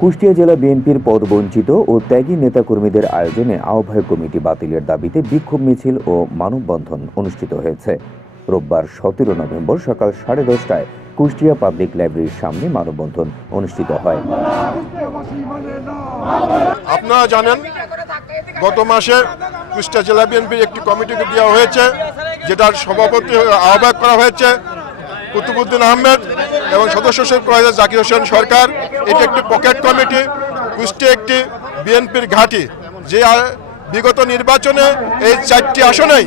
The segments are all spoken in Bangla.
কুষ্টিয়া জেলা বিএনপির পদবঞ্চিত ও ত্যাগী নেতাকর্মীদের আয়োজনে আহ্বায়ক কমিটি বাতিলের দাবিতে বিক্ষোভ মিছিল ও মানববন্ধন অনুষ্ঠিত হয়েছে। রোববার সতেরো নভেম্বর সকাল সাড়ে দশটায় কুষ্টিয়া পাবলিক লাইব্রেরির সামনে মানববন্ধন অনুষ্ঠিত হয়। আপনারা জানেন, গত মাসে কুষ্টিয়া জেলা বিএনপির একটি কমিটিকে দেওয়া হয়েছে। যেটার সভাপতি আহ্বায়ক করা হয়েছে কুতুবুদ্দিন আহমেদ এবং সদস্য সচিব করা হয়েছে জাকির হোসেন সরকার। এটি একটি পকেট কমিটি কুষ্টিয়া একটি বিএনপির ঘাঁটি। যে বিগত নির্বাচনে এই চারটি আসনেই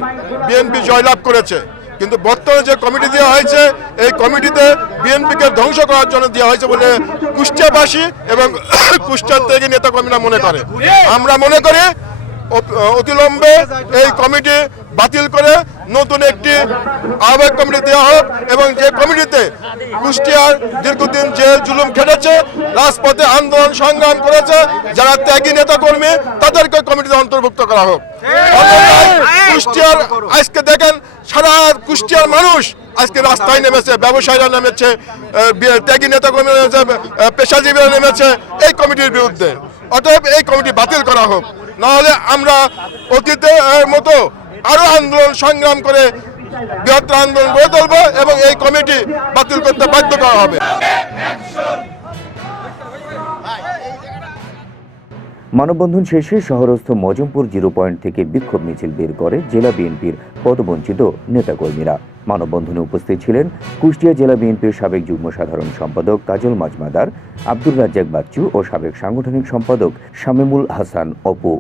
বিএনপি জয়লাভ করেছে। কিন্তু বর্তমানে যে কমিটি দেওয়া হয়েছে, এই কমিটিতে বিএনপিকে ধ্বংস করার জন্য দেওয়া হয়েছে বলে কুষ্টিয়াবাসী এবং কুষ্টিয়ার থেকে নেতাকর্মীরা মনে করে। আমরা মনে করি অতিলম্বে এই কমিটি বাতিল করে নতুন একটি আহ্বায়ক কমিটি দেওয়া হোক এবং যে কমিটিতে কুষ্টিয়ার দীর্ঘদিন যে জুলুম খেটেছে, রাজপথে আন্দোলন সংগ্রাম করেছে, যারা ত্যাগী নেতাকর্মী, তাদেরকে কমিটিতে অন্তর্ভুক্ত করা হোক। কুষ্টিয়ার, আজকে দেখেন, সারা কুষ্টিয়ার মানুষ আজকে রাস্তায় নেমেছে, ব্যবসায়ীরা নেমেছে ত্যাগী নেতাকর্মীরা নেমেছে পেশাজীবীরা নেমেছে, এই কমিটির বিরুদ্ধে। অতএব এই কমিটি বাতিল করা হোক। নাহলে আমরা অতীতের মতো আরও আন্দোলন সংগ্রাম করে বৃহত্তর আন্দোলন গড়ে তুলবো এবং এই কমিটি বাতিল করতে বাধ্য করা হবে। মানববন্ধন শেষে শহরস্থ মজমপুর জিরো পয়েন্ট থেকে বিক্ষোভ মিছিল বের করে জেলা বিএনপির পদবঞ্চিত নেতাকর্মীরা। মানববন্ধনে উপস্থিত ছিলেন কুষ্টিয়া জেলা বিএনপির সাবেক যুগ্ম সাধারণ সম্পাদক কাজল মাজমাদার, আব্দুর রাজ্জাক বাচ্চু ও সাবেক সাংগঠনিক সম্পাদক শামিমুল হাসান অপু।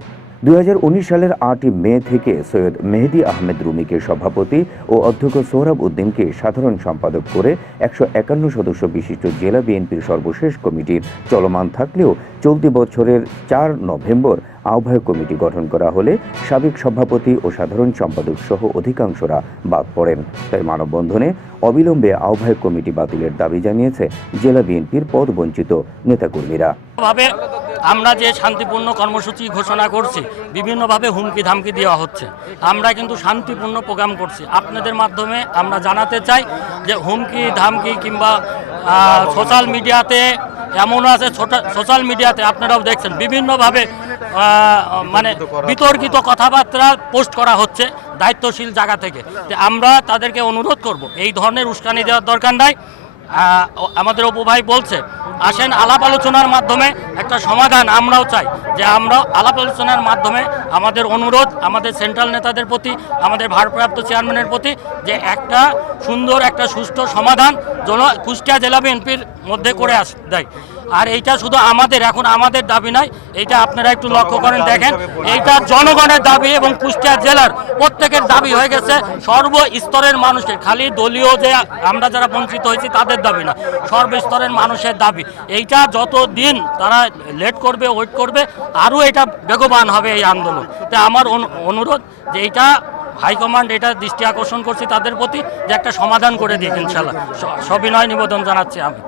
দুই হাজার উনিশ সালের আটই মে থেকে সৈয়দ মেহেদি আহমেদ রুমিকে সভাপতি ও অধ্যক্ষ সোহরাব উদ্দিনকে সাধারণ সম্পাদক করে একশো একান্ন সদস্য বিশিষ্ট জেলা বিএনপির সর্বশেষ কমিটির চলমান থাকলেও চলতি বছরের চার নভেম্বর আহ্বায়ক কমিটি গঠন করা হলে সাবেক সভাপতি ও সাধারণ সম্পাদক সহ অধিকাংশরা বাদ পড়েন। তাই মানববন্ধনে অবিলম্বে আহ্বায়ক কমিটি বাতিলের দাবি জানিয়েছে জেলা বিএনপির পদবঞ্চিত নেতাকর্মীরা। ভাবে আমরা যে শান্তিপূর্ণ কর্মসূচি ঘোষণা করছি, বিভিন্নভাবে হুমকি ধামকি দেওয়া হচ্ছে। আমরা কিন্তু শান্তিপূর্ণ প্রোগ্রাম করছি। আপনাদের মাধ্যমে আমরা জানাতে চাই যে হুমকি ধামকি কিংবা সোশ্যাল মিডিয়াতে এমন আছে সোশ্যাল মিডিয়াতে আপনারাও দেখছেন, বিভিন্নভাবে মানে বিতর্কিত কথাবার্তা পোস্ট করা হচ্ছে দায়িত্বশীল জায়গা থেকে। আমরা তাদেরকে অনুরোধ করব, এই ধরনের উস্কানি দেওয়ার দরকার নাই। আমাদের অপু ভাই বলছে, আসেন আলাপ আলোচনার মাধ্যমে একটা সমাধান আমরাও চাই, যে আমরা আলাপ আলোচনার মাধ্যমে আমাদের অনুরোধ, আমাদের সেন্ট্রাল নেতাদের প্রতি, আমাদের ভারপ্রাপ্ত চেয়ারম্যানের প্রতি, যে একটা সুন্দর, একটা সুষ্ঠু সমাধান যেন কুষ্টিয়া জেলা বিএনপির মধ্যে করে আস দেয়। আর এইটা শুধু আমাদের এখন আমাদের দাবি নয় এইটা আপনারা একটু লক্ষ্য করেন দেখেন এইটা জনগণের দাবি এবং কুষ্টিয়া জেলার প্রত্যেকের দাবি হয়ে গেছে সর্বস্তরের মানুষের খালি দলীয় যে আমরা যারা বঞ্চিত হয়েছি তাদের দাবি না সর্বস্তরের মানুষের দাবি। এইটা যত দিন তারা লেট করবে ওয়েট করবে আরও এটা বেগবান হবে এই আন্দোলন। তাই আমার অনু- অনুরোধ যে এইটা হাইকমান্ড এটা দৃষ্টি আকর্ষণ করছি তাদের প্রতি যে একটা সমাধান করে দিক ইনশাল্লাহ। সবিনয় নিবেদন জানাচ্ছি আমি।